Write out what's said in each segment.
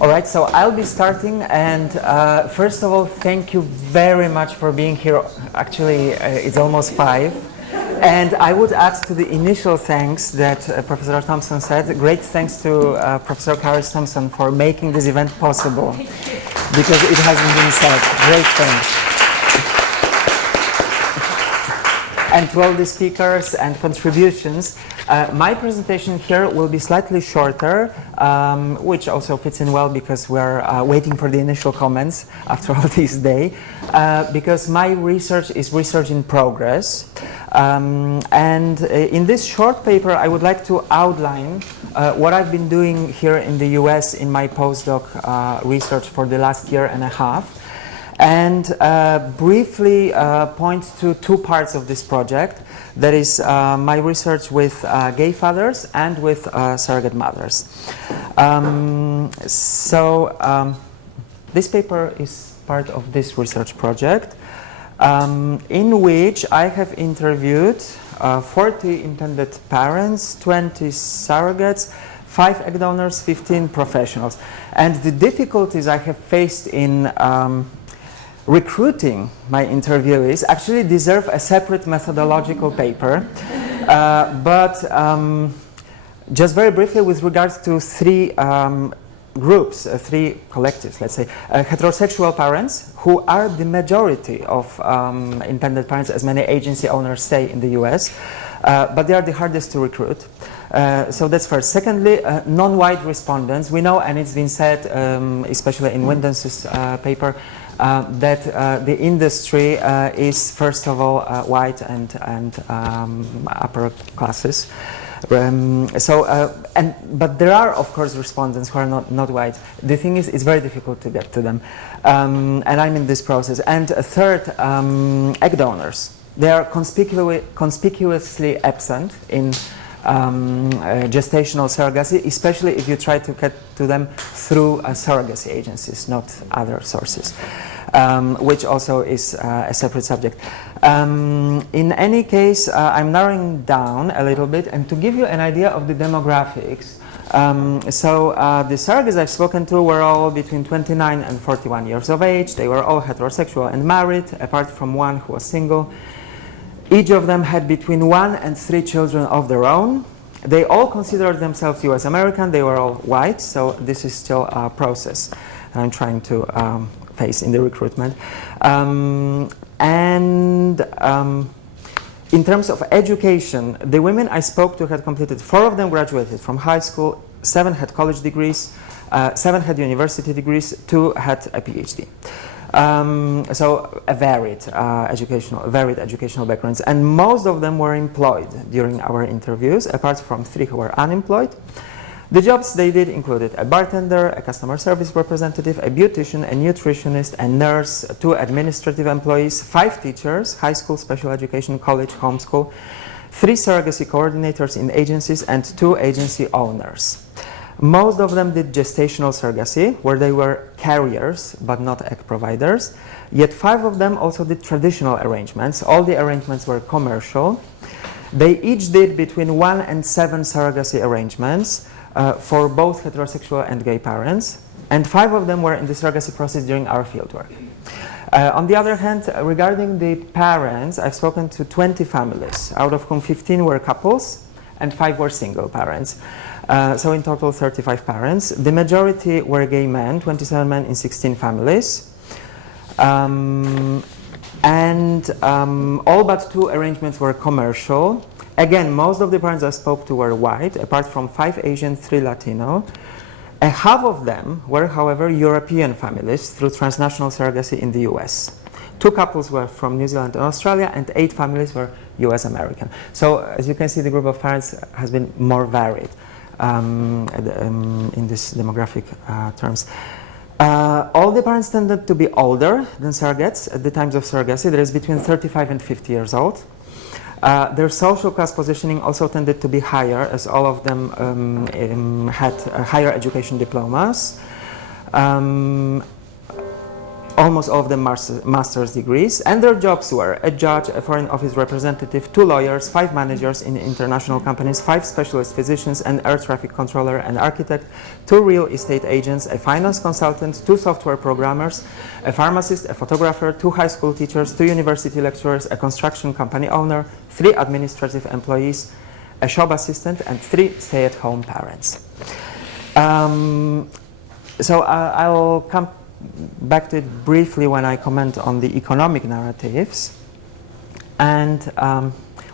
All right, so I'll be starting, and first of all, thank you very much for being here. Actually, it's almost 5. And I would add to the initial thanks that Professor Thompson said, great thanks to Professor Karis Thompson for making this event possible, because it hasn't been said. Great thanks. And to all the speakers and contributions. My presentation here will be slightly shorter, which also fits in well because we're waiting for the initial comments after all this day, because my research is research in progress. And in this short paper, I would like to outline what I've been doing here in the US in my postdoc research for the last year and a half. And briefly point to 2 parts of this project. That is my research with gay fathers and with surrogate mothers. This paper is part of this research project, in which I have interviewed 40 intended parents, 20 surrogates, 5 egg donors, 15 professionals. And the difficulties I have faced in recruiting my interviewees actually deserve a separate methodological paper, but just very briefly with regards to 3 groups, 3 collectives, let's say, heterosexual parents who are the majority of intended parents, as many agency owners say in the US, but they are the hardest to recruit. So that's first. Secondly, non-white respondents. We know, and it's been said, especially in Windens's paper, that the industry is first of all white and upper classes. But there are of course respondents who are not white. The thing is, it's very difficult to get to them, and I'm in this process. And third, egg donors. They are conspicuously absent in gestational surrogacy, especially if you try to get to them through surrogacy agencies, not other sources, which also is a separate subject. In any case, I'm narrowing down a little bit, and to give you an idea of the demographics, the surrogates I've spoken to were all between 29 and 41 years of age. They were all heterosexual and married, apart from one who was single. Each of them had between 1 and 3 children of their own. They all considered themselves US American. They were all white, so this is still a process I'm trying to face in the recruitment. In terms of education, the women I spoke to had completed, 4 of them graduated from high school, 7 had college degrees, 7 had university degrees, 2 had a PhD. So a varied educational backgrounds, and most of them were employed during our interviews, apart from 3 who were unemployed. The jobs they did included a bartender, a customer service representative, a beautician, a nutritionist, a nurse, 2 administrative employees, 5 teachers, high school, special education, college, homeschool, 3 surrogacy coordinators in agencies, and 2 agency owners. Most of them did gestational surrogacy, where they were carriers but not egg providers. Yet 5 of them also did traditional arrangements. All the arrangements were commercial. They each did between 1 and 7 surrogacy arrangements for both heterosexual and gay parents. And 5 of them were in the surrogacy process during our fieldwork. On the other hand, regarding the parents, I've spoken to 20 families, out of whom 15 were couples and 5 were single parents. So in total, 35 parents. The majority were gay men, 27 men in 16 families. All but 2 arrangements were commercial. Again, most of the parents I spoke to were white, apart from 5 Asian, 3 Latino. Half of them were, however, European families through transnational surrogacy in the US. 2 couples were from New Zealand and Australia, and 8 families were US American. So as you can see, the group of parents has been more varied. In this demographic terms. All the parents tended to be older than surrogates at the times of surrogacy. There is between 35 and 50 years old. Their social class positioning also tended to be higher, as all of them had higher education diplomas. almost all of them master's degrees, and their jobs were a judge, a foreign office representative, 2 lawyers, 5 managers in international companies, 5 specialist physicians, an air traffic controller, an architect, 2 real estate agents, a finance consultant, 2 software programmers, a pharmacist, a photographer, 2 high school teachers, 2 university lecturers, a construction company owner, 3 administrative employees, a shop assistant, and 3 stay-at-home parents. So I'll come back to it briefly when I comment on the economic narratives. And,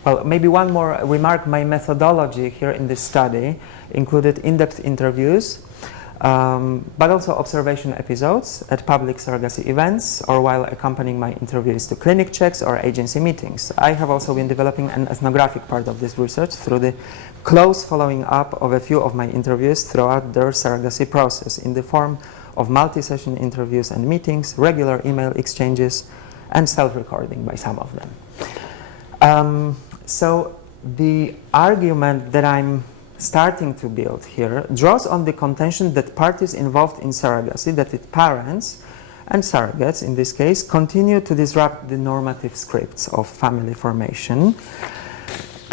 well, maybe one more remark. My methodology here in this study included in-depth interviews, but also observation episodes at public surrogacy events or while accompanying my interviews to clinic checks or agency meetings. I have also been developing an ethnographic part of this research through the close following up of a few of my interviews throughout their surrogacy process in the form of multi-session interviews and meetings, regular email exchanges, and self-recording by some of them. So the argument that I'm starting to build here draws on the contention that parties involved in surrogacy, that is parents and surrogates in this case, continue to disrupt the normative scripts of family formation.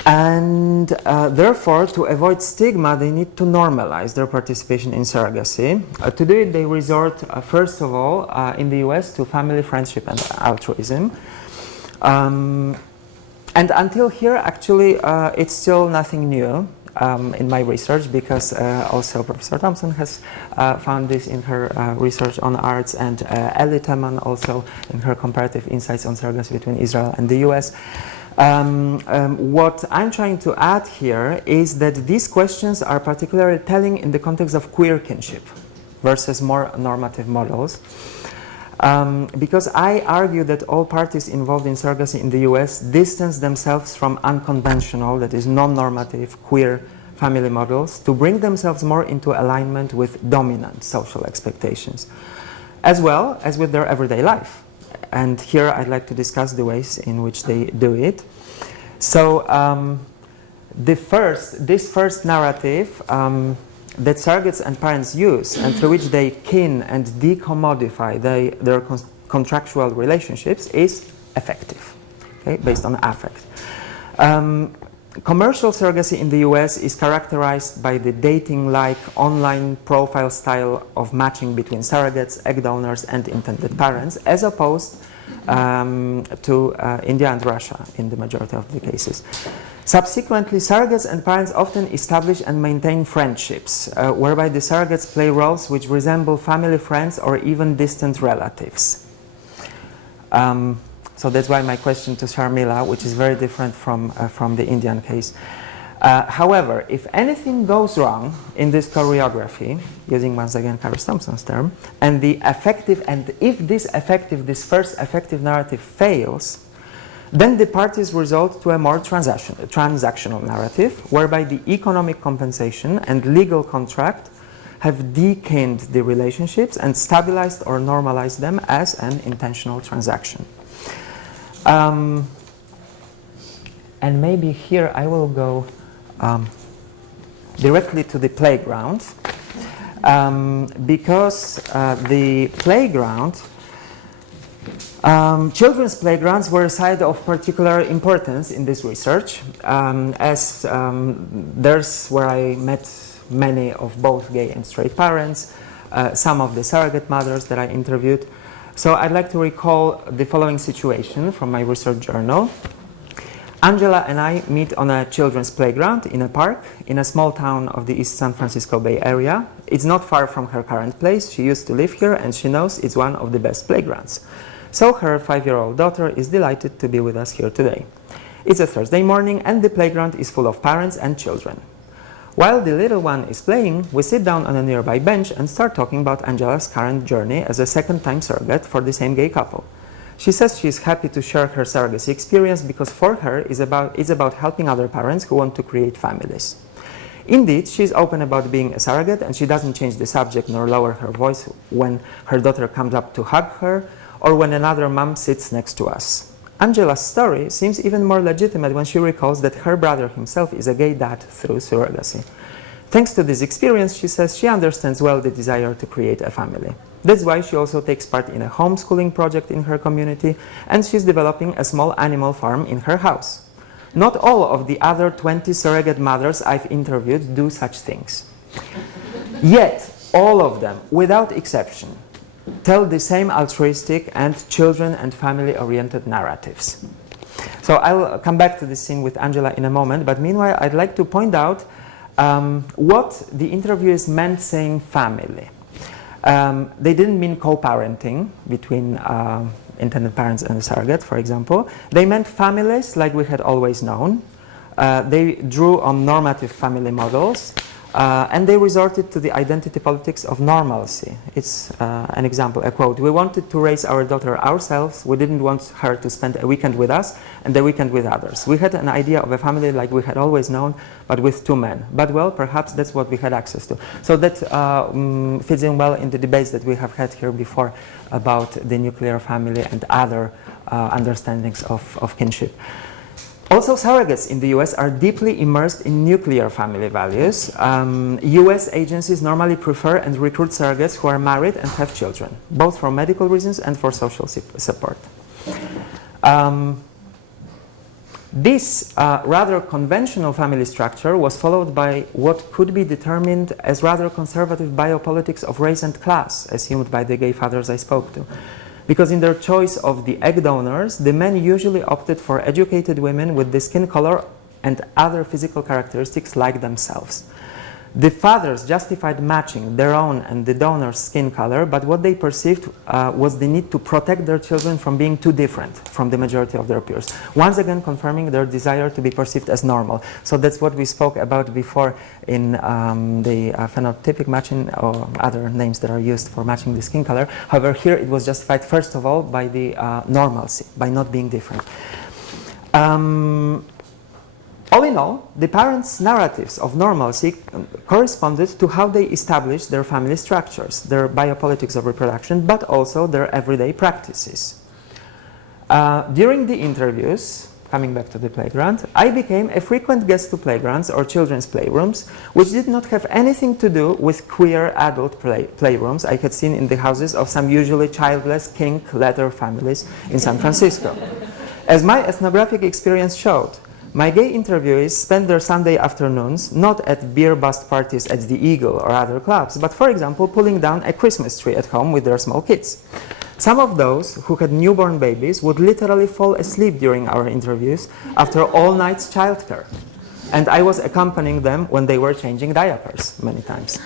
And therefore, to avoid stigma, they need to normalize their participation in surrogacy. To do it, they resort, first of all, in the US, to family friendship and altruism. And until here, actually, it's still nothing new in my research, because also Professor Thompson has found this in her research on arts, and Ellie Teman also in her comparative insights on surrogacy between Israel and the US. What I'm trying to add here is that these questions are particularly telling in the context of queer kinship versus more normative models. Because I argue that all parties involved in surrogacy in the US distance themselves from unconventional, that is non-normative, queer family models to bring themselves more into alignment with dominant social expectations, as well as with their everyday life. And here I'd like to discuss the ways in which they do it. So this first narrative that surrogates and parents use, and through which they kin and decommodify their contractual relationships, is affective, okay, based on affect. Commercial surrogacy in the US is characterized by the dating-like online profile style of matching between surrogates, egg donors, and intended parents, as opposed to India and Russia in the majority of the cases. Subsequently, surrogates and parents often establish and maintain friendships, whereby the surrogates play roles which resemble family friends or even distant relatives. So that's why my question to Sharmila, which is very different from the Indian case. However, if anything goes wrong in this choreography, using once again Carlos Thompson's term, and if this first effective narrative fails, then the parties resort to a more transactional narrative, whereby the economic compensation and legal contract have dekined the relationships and stabilized or normalized them as an intentional transaction. And maybe here I will go directly to the playground, because the playground, children's playgrounds were a site of particular importance in this research, as there's where I met many of both gay and straight parents, some of the surrogate mothers that I interviewed. So I'd like to recall the following situation from my research journal. Angela and I meet on a children's playground in a park in a small town of the East San Francisco Bay Area. It's not far from her current place. She used to live here and she knows it's one of the best playgrounds. So her 5-year-old daughter is delighted to be with us here today. It's a Thursday morning and the playground is full of parents and children. While the little one is playing, we sit down on a nearby bench and start talking about Angela's current journey as a second-time surrogate for the same gay couple. She says she is happy to share her surrogacy experience because for her it's about helping other parents who want to create families. Indeed, she is open about being a surrogate and she doesn't change the subject nor lower her voice when her daughter comes up to hug her or when another mom sits next to us. Angela's story seems even more legitimate when she recalls that her brother himself is a gay dad through surrogacy. Thanks to this experience, she says, she understands well the desire to create a family. That's why she also takes part in a homeschooling project in her community, and she's developing a small animal farm in her house. Not all of the other 20 surrogate mothers I've interviewed do such things. Yet, all of them, without exception, tell the same altruistic and children and family-oriented narratives. So I'll come back to this scene with Angela in a moment, but meanwhile I'd like to point out what the interviewers meant saying family. They didn't mean co-parenting between intended parents and a surrogate, for example. They meant families like we had always known. They drew on normative family models, and they resorted to the identity politics of normalcy. It's an example, a quote. We wanted to raise our daughter ourselves. We didn't want her to spend a weekend with us and a weekend with others. We had an idea of a family like we had always known, but with two men. But well, perhaps that's what we had access to. So that fits in well in the debates that we have had here before about the nuclear family and other understandings of kinship. Also, surrogates in the US are deeply immersed in nuclear family values. US agencies normally prefer and recruit surrogates who are married and have children, both for medical reasons and for social support. This rather conventional family structure was followed by what could be determined as rather conservative biopolitics of race and class, assumed by the gay fathers I spoke to. Because in their choice of the egg donors, the men usually opted for educated women with the skin color and other physical characteristics like themselves. The fathers justified matching their own and the donor's skin color, but what they perceived was the need to protect their children from being too different from the majority of their peers. Once again, confirming their desire to be perceived as normal. So that's what we spoke about before in the phenotypic matching or other names that are used for matching the skin color. However, here it was justified first of all by the normalcy, by not being different. All in all, the parents' narratives of normalcy corresponded to how they established their family structures, their biopolitics of reproduction, but also their everyday practices. During the interviews, coming back to the playground, I became a frequent guest to playgrounds or children's playrooms, which did not have anything to do with queer adult playrooms I had seen in the houses of some usually childless kink-letter families in San Francisco. As my ethnographic experience showed, my gay interviewees spent their Sunday afternoons not at beer bust parties at the Eagle or other clubs, but for example pulling down a Christmas tree at home with their small kids. Some of those who had newborn babies would literally fall asleep during our interviews after all night's childcare. And I was accompanying them when they were changing diapers many times.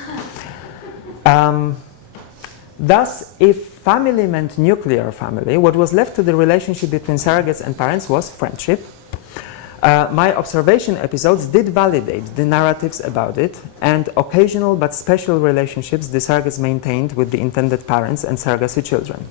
Thus, if family meant nuclear family, what was left to the relationship between surrogates and parents was friendship. My observation episodes did validate the narratives about it, and occasional but special relationships the surrogates maintained with the intended parents and surrogacy children.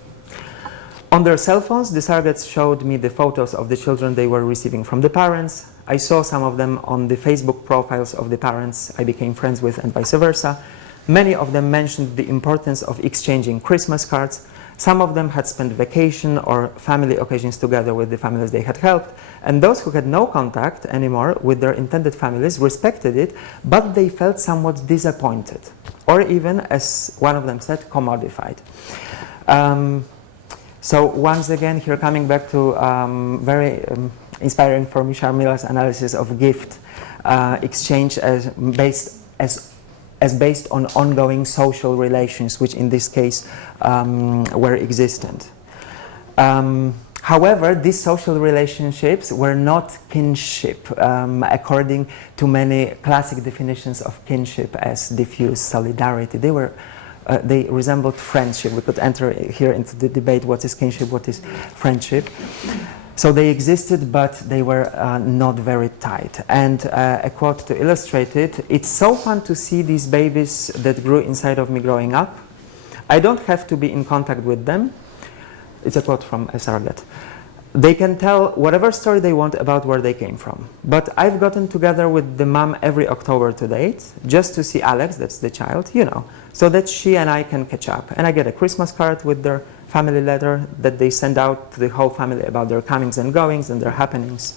On their cell phones, the surrogates showed me the photos of the children they were receiving from the parents. I saw some of them on the Facebook profiles of the parents I became friends with, and vice versa. Many of them mentioned the importance of exchanging Christmas cards. Some of them had spent vacation or family occasions together with the families they had helped, and those who had no contact anymore with their intended families respected it, but they felt somewhat disappointed, or even, as one of them said, commodified. So once again, here coming back to very inspiring for me, Sharmila's analysis of gift exchange as based on ongoing social relations, which in this case were existent. However, these social relationships were not kinship, according to many classic definitions of kinship as diffuse solidarity. They resembled friendship. We could enter here into the debate, what is kinship, what is friendship. So they existed, but they were not very tight. And a quote to illustrate it: "It's so fun to see these babies that grew inside of me growing up. I don't have to be in contact with them." It's a quote from a surrogate. "They can tell whatever story they want about where they came from. But I've gotten together with the mom every October to date, just to see Alex," that's the child, so that she and I can catch up. And I get a Christmas card with their family letter that they send out to the whole family about their comings and goings and their happenings.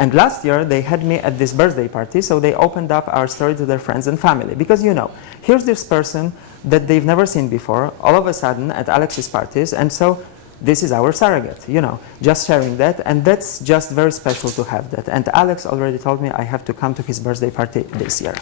And last year, they had me at this birthday party, so they opened up our story to their friends and family. Because, you know, here's this person that they've never seen before, all of a sudden at Alex's parties, and so this is our surrogate, you know, just sharing that, and that's just very special to have that. And Alex already told me I have to come to his birthday party this year.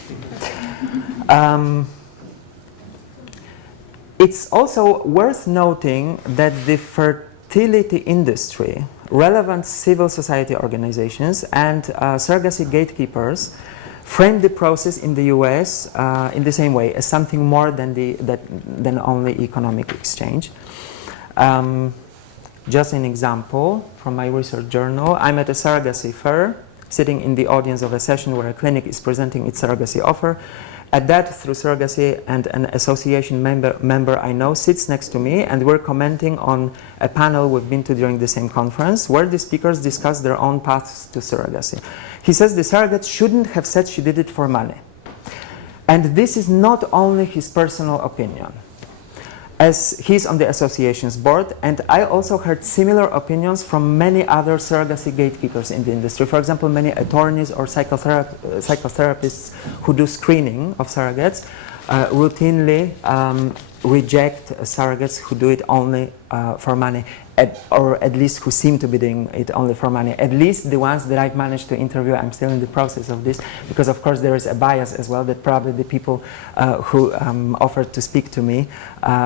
It's also worth noting that the fertility industry, relevant civil society organizations, and surrogacy gatekeepers frame the process in the US in the same way as something more than only economic exchange. Just an example from my research journal, I'm at a surrogacy fair, sitting in the audience of a session where a clinic is presenting its surrogacy offer. At that, through surrogacy, and an association member I know sits next to me, and we're commenting on a panel we've been to during the same conference, where the speakers discuss their own paths to surrogacy. He says the surrogate shouldn't have said she did it for money. And this is not only his personal opinion, as he's on the association's board, and I also heard similar opinions from many other surrogacy gatekeepers in the industry. For example, many attorneys or psychotherapists who do screening of surrogates routinely reject surrogates who do it only for money, or at least who seem to be doing it only for money. At least the ones that I've managed to interview, I'm still in the process of this, because of course there is a bias as well, that probably the people who offered to speak to me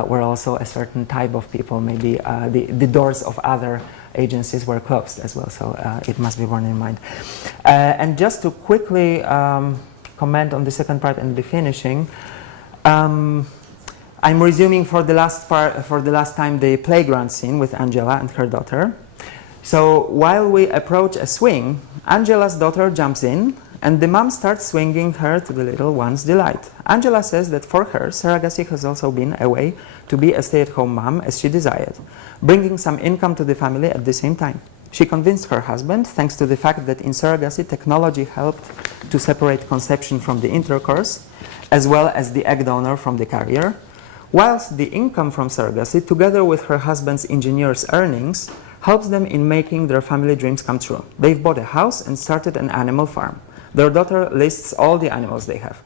were also a certain type of people. Maybe the doors of other agencies were closed as well, so it must be borne in mind. And just to quickly comment on the second part and be finishing, I'm resuming for the last time the playground scene with Angela and her daughter. So while we approach a swing, Angela's daughter jumps in, and the mom starts swinging her to the little one's delight. Angela says that for her, surrogacy has also been a way to be a stay-at-home mom as she desired, bringing some income to the family at the same time. She convinced her husband, thanks to the fact that in surrogacy, technology helped to separate conception from the intercourse, as well as the egg donor from the carrier, whilst the income from surrogacy, together with her husband's engineer's earnings, helps them in making their family dreams come true. They've bought a house and started an animal farm. Their daughter lists all the animals they have.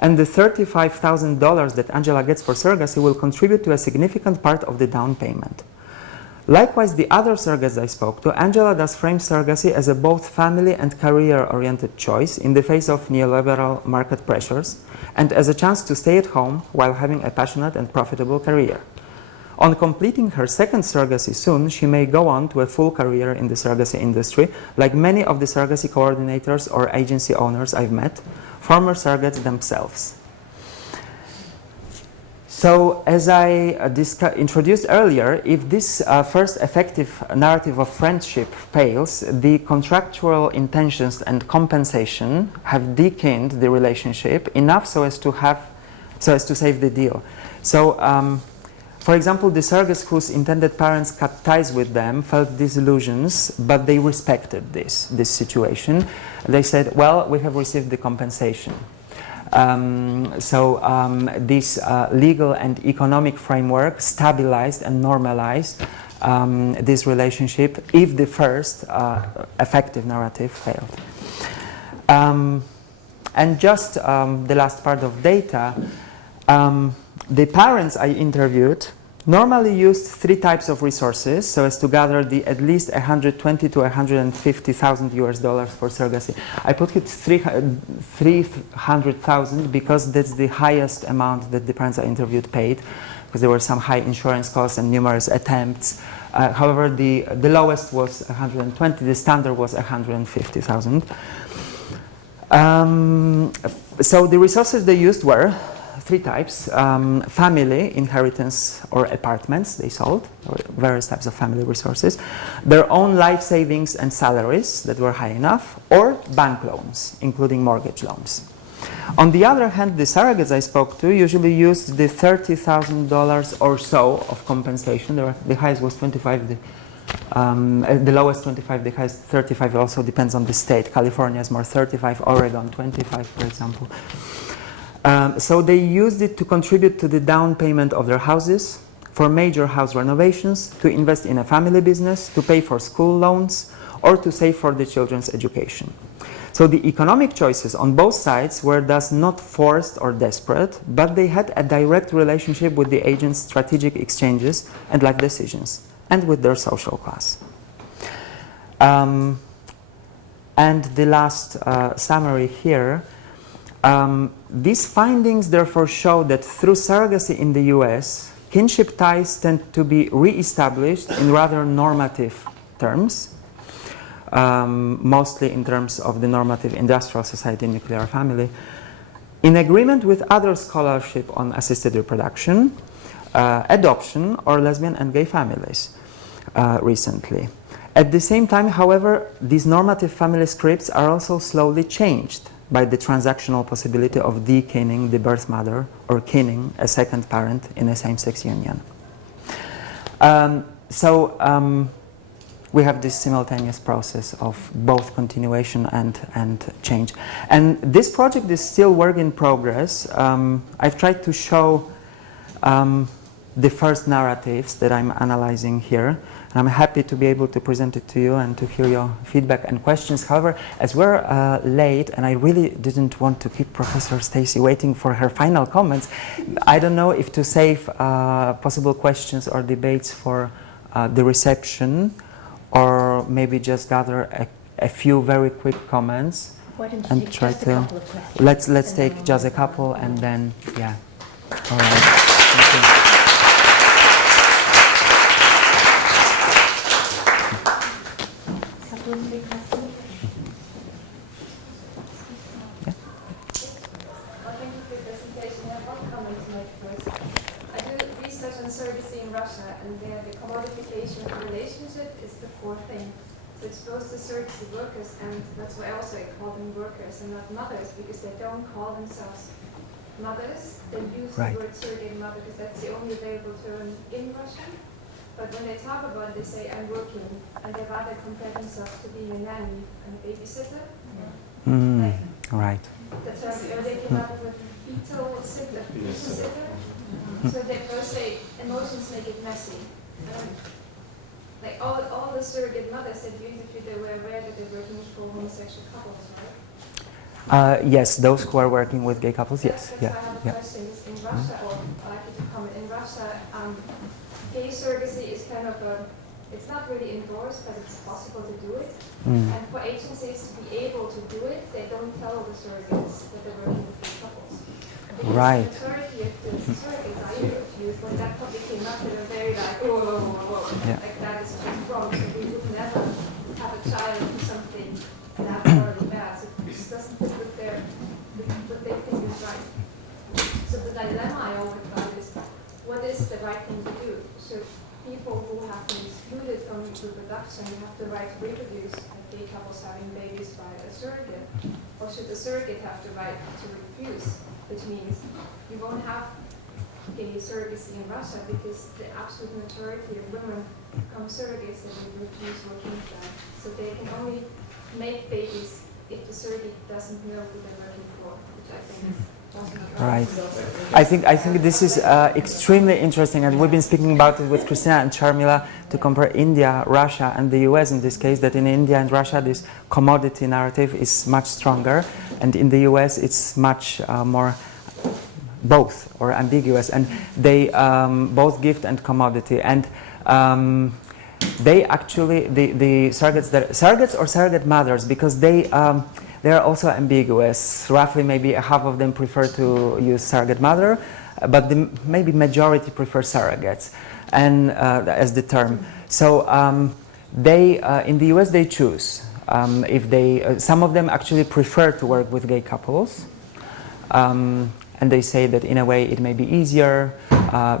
And the $35,000 that Angela gets for surrogacy will contribute to a significant part of the down payment. Likewise, the other surrogates I spoke to, Angela does frame surrogacy as a both family and career-oriented choice in the face of neoliberal market pressures, and as a chance to stay at home while having a passionate and profitable career. On completing her second surrogacy soon, she may go on to a full career in the surrogacy industry, like many of the surrogacy coordinators or agency owners I've met, former surrogates themselves. So, as I introduced earlier, if this first effective narrative of friendship fails, the contractual intentions and compensation have deakened the relationship enough so as to save the deal. So, for example, the surrogates whose intended parents cut ties with them felt disillusions, but they respected this situation. They said, well, we have received the compensation. This legal and economic framework stabilized and normalized this relationship if the first effective narrative failed. And just the last part of data, the parents I interviewed normally used three types of resources so as to gather the at least 120 to 150,000 US dollars for surrogacy. I put it 300,000 because that's the highest amount that the parents I interviewed paid, because there were some high insurance costs and numerous attempts. However, the lowest was 120, the standard was 150,000. So the resources they used were three types: family, inheritance, or apartments they sold, or various types of family resources, their own life savings and salaries that were high enough, or bank loans, including mortgage loans. On the other hand, the surrogates I spoke to usually used the $30,000 or so of compensation. The highest was 25, the lowest 25, the highest 35. It also depends on the state. California is more 35, Oregon 25, for example. So they used it to contribute to the down payment of their houses, for major house renovations, to invest in a family business, to pay for school loans, or to save for the children's education. So the economic choices on both sides were thus not forced or desperate, but they had a direct relationship with the agents' strategic exchanges and life decisions, and with their social class. And the last summary here, these findings therefore show that through surrogacy in the US, kinship ties tend to be re-established in rather normative terms, mostly in terms of the normative industrial society nuclear family, in agreement with other scholarship on assisted reproduction, adoption, or lesbian and gay families recently. At the same time, however, these normative family scripts are also slowly changed by the transactional possibility of de-kinning the birth mother or kinning a second parent in a same-sex union. We have this simultaneous process of both continuation and change. And this project is still work in progress. I've tried to show the first narratives that I'm analyzing here. I'm happy to be able to present it to you and to hear your feedback and questions. However, as we're late, and I really didn't want to keep Professor Stacy waiting for her final comments, I don't know if to save possible questions or debates for the reception, or maybe just gather a few very quick comments. Why don't you and take try just to. A couple of questions? Let's take just a couple, and then yeah. All right. Thank you. Supplementary questions? Yeah. Well, thank you for your presentation. I have one comment to make first. I do research on surrogacy in Russia, and there the commodification of the relationship is the core thing. So it's exposed to surrogacy workers, and that's why also I call them workers and not mothers, because they don't call themselves mothers. They use Right. the word surrogate mother because that's the only available term in Russian. But when they talk about it, they say, I'm working, and they rather compare themselves to being a nanny and a babysitter. Like, Right. the term, or they came up with fetal sitter, sitter. So they both say emotions make it messy. Like all the surrogate mothers that you interviewed, they were aware that they're working for homosexual couples, right? Yes, those who are working with gay couples, yes. That's Yeah. why I have a Yeah. question. Is in Russia, or I'd like you to comment, in Russia, gay surrogacy is kind of it's not really endorsed, but it's possible to do it. And for agencies to be able to do it, they don't tell the surrogates that they're working with gay couples. Because Right. the majority of the surrogates I interviewed, when that topic came up, they were very like, whoa, whoa, whoa, whoa. Yeah. Like that is just wrong. So we would never have a child for something that morally bad. So it just doesn't fit with what they think is right. So the dilemma I always got is, what is the right thing to do? Should people who have been excluded from reproduction have the right to reproduce, like gay couples having babies by a surrogate? Or should the surrogate have the right to refuse? Which means you won't have gay surrogacy in Russia because the absolute majority of women become surrogates and they refuse working with them. So they can only make babies if the surrogate doesn't know who they're working for, which I think is Right. I think this is extremely interesting, and we've been speaking about it with Christina and Charmila to compare India, Russia, and the US in this case, that in India and Russia this commodity narrative is much stronger, and in the US it's much more both, or ambiguous, and they both gift and commodity, and they actually, the surrogates or surrogate mothers, because they are also ambiguous. Roughly, maybe half of them prefer to use surrogate mother, but the maybe majority prefer surrogates, and as the term. So they in the US they choose. If they some of them actually prefer to work with gay couples, and they say that in a way it may be easier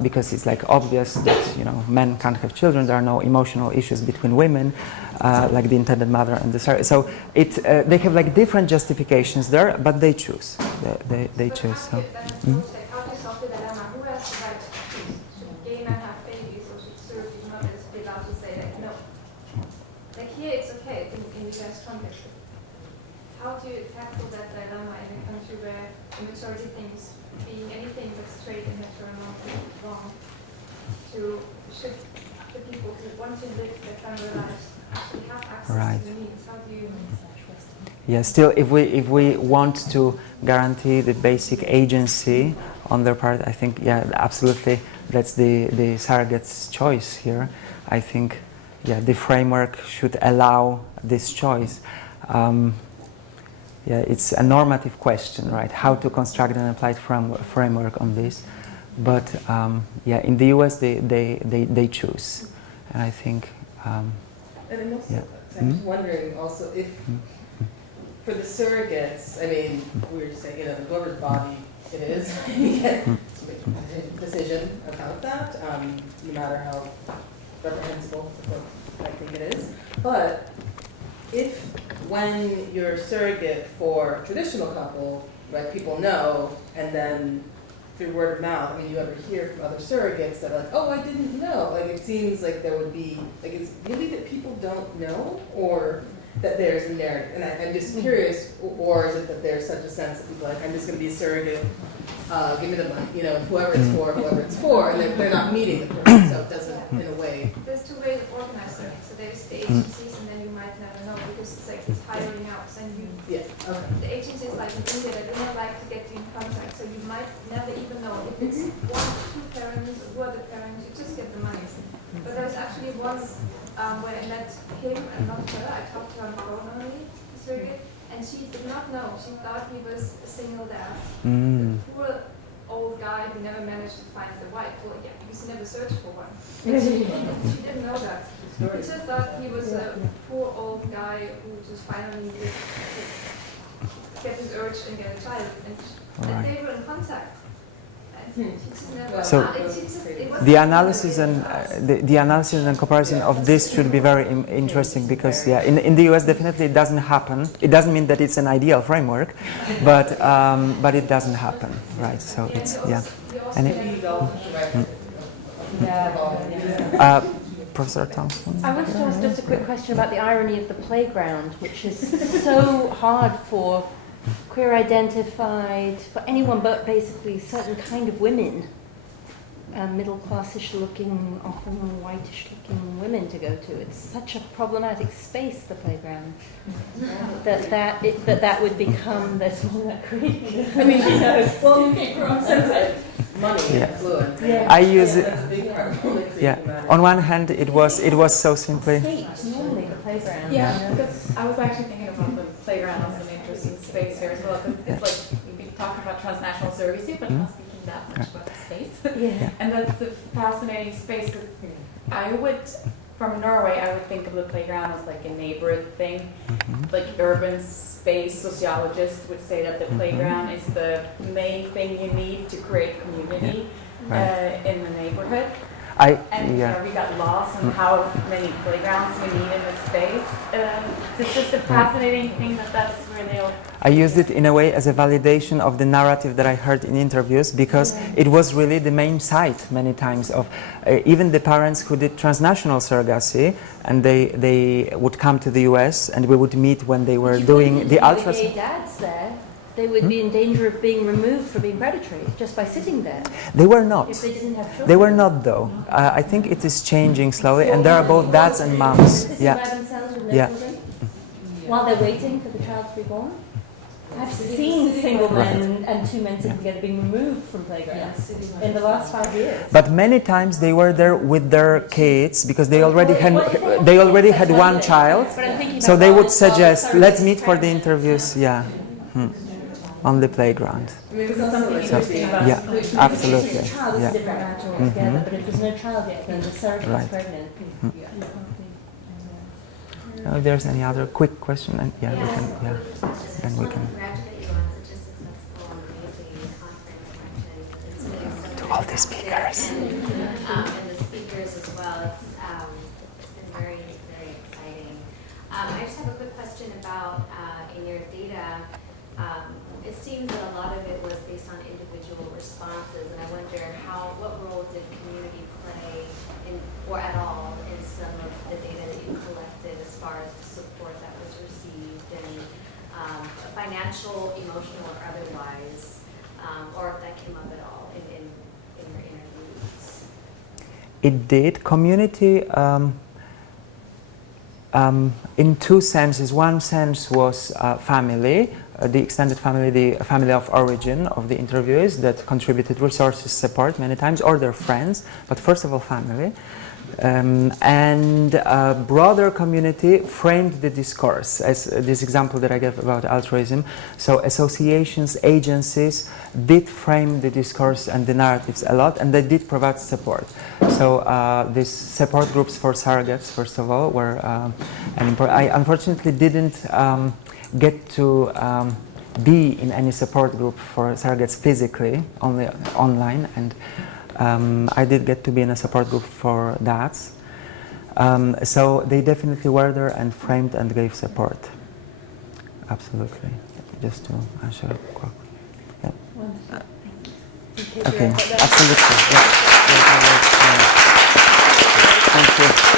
because it's like obvious that men can't have children. There are no emotional issues between women. Like the intended mother and the surrogate. So they have like different justifications there, but they choose. They choose. So. How do you solve the dilemma? Who has the right to choose? Should gay men have babies, or should surrogate mothers be allowed to say that no? Like here it's okay in the US context. How do you tackle that dilemma in a country where the majority thinks being anything but straight and heteronormative is wrong? Should the people who want to live their family lives actually have access Right. to the needs? How do you? Yeah, still, if we want to guarantee the basic agency on their part, I think, yeah, absolutely, that's the surrogate's choice here. I think, yeah, the framework should allow this choice. Yeah, it's a normative question, right? How to construct an applied framework on this, but yeah, in the U.S. they choose, and I think. And I'm also, Yeah. I'm just wondering also if, for the surrogates, I mean, we were saying, whoever's body it is, you get to make a decision about that, no matter how reprehensible I think it is. But if, when you're a surrogate for a traditional couple, right, people know, and then through word of mouth, I mean, you ever hear from other surrogates that are like, oh, I didn't know. Like, it seems like there would be, like, it's really that people don't know, or that there's a narrative? And I'm just curious, or is it that there's such a sense that people are like, I'm just going to be a surrogate, give me the money, whoever it's for, and they're not meeting the person, so it doesn't, in a way. There's two ways of organizing it. So there's the agencies, and then you might never know because it's like it's hiring out, and you. Yeah, okay. The agencies like in India, they do not like to get you in contact, so you might never even know if it's one or two parents or who are the parents. You just get the money. But there's actually one where I met him and not her. I talked to her on the phone only, the surrogate, and she did not know. She thought he was a single dad. The poor old guy who never managed to find the wife. Well, yeah, because he never searched for one. And she didn't know that. She just thought he was a poor old guy who just finally needed to get his urge and get a child. And they were in contact. So the analysis and the analysis and comparison of this should be very interesting because yeah, in the US definitely it doesn't happen. It doesn't mean that it's an ideal framework, but it doesn't happen, right? So it's yeah. Professor Thompson? I wanted to ask just a quick question about the irony of the playground, which is so hard for queer identified, for anyone but basically certain kind of women, middle classish looking, often whitish looking women to go to. It's such a problematic space, the playground, that would become the smaller creek. I mean, Well, money, influence. Yeah. I use it. That's a big part. Yeah. On one hand, it was so simply. Normally the playground. Yeah, because I was actually thinking about the playground as an interesting space here as well, because it's like we've been talking about transnational surrogacy, but not speaking that much about the space. Yeah. And that's a fascinating space, because I would, from Norway, I would think of the playground as like a neighborhood thing. Like urban space sociologists would say that the playground is the main thing you need to create community in the neighborhood. We got lost on how many playgrounds we need in the space. It's just a fascinating thing that's really. I used it in a way as a validation of the narrative that I heard in interviews because it was really the main site many times of even the parents who did transnational surrogacy, and they would come to the US and we would meet when they were doing the ultrasound. Gay dads there, they would be in danger of being removed for being predatory just by sitting there. They were not. If they didn't have children. They were not though. I think it is changing slowly, and there are both dads and moms. Sitting Yeah. by themselves with no Yeah. children while they're waiting for the child to be born. I've seen single men and two men sitting together being removed from playgrounds in the last 5 years. But many times they were there with their kids because they already had one child, But I'm thinking so about they would while suggest, surrogacy let's meet for the practice. interviews. Yeah. On the playground. I mean, it's also like Yeah, absolutely. The child is Yeah. a different matter altogether, but if there's no child yet, then the surrogate Right. is pregnant. If there's any other quick question, and yeah, we can. Yeah, then we can. Congratulate you on such a successful and amazing conference, Marcin. It's really so To all the speakers. and the speakers as well. It's been very, very exciting. I just have a quick question about in your data. It seems that a lot of it was based on individual responses, and I wonder what role did community play or at all in some of the data that you collected as far as the support that was received and financial, emotional, or otherwise, or if that came up at all in your interviews? It did. Community. in two senses. One sense was family, the extended family, the family of origin of the interviewees that contributed resources, support many times, or their friends, but first of all family. And a broader community framed the discourse, as this example that I gave about altruism. So associations, agencies did frame the discourse and the narratives a lot, and they did provide support. So these support groups for surrogates, first of all, were an important. I unfortunately didn't get to be in any support group for surrogates physically, only online, and I did get to be in a support group for dads. So they definitely were there and framed and gave support. Absolutely. Just to answer a question. Yeah. Wonderful. Okay, absolutely. Yeah. Thank you.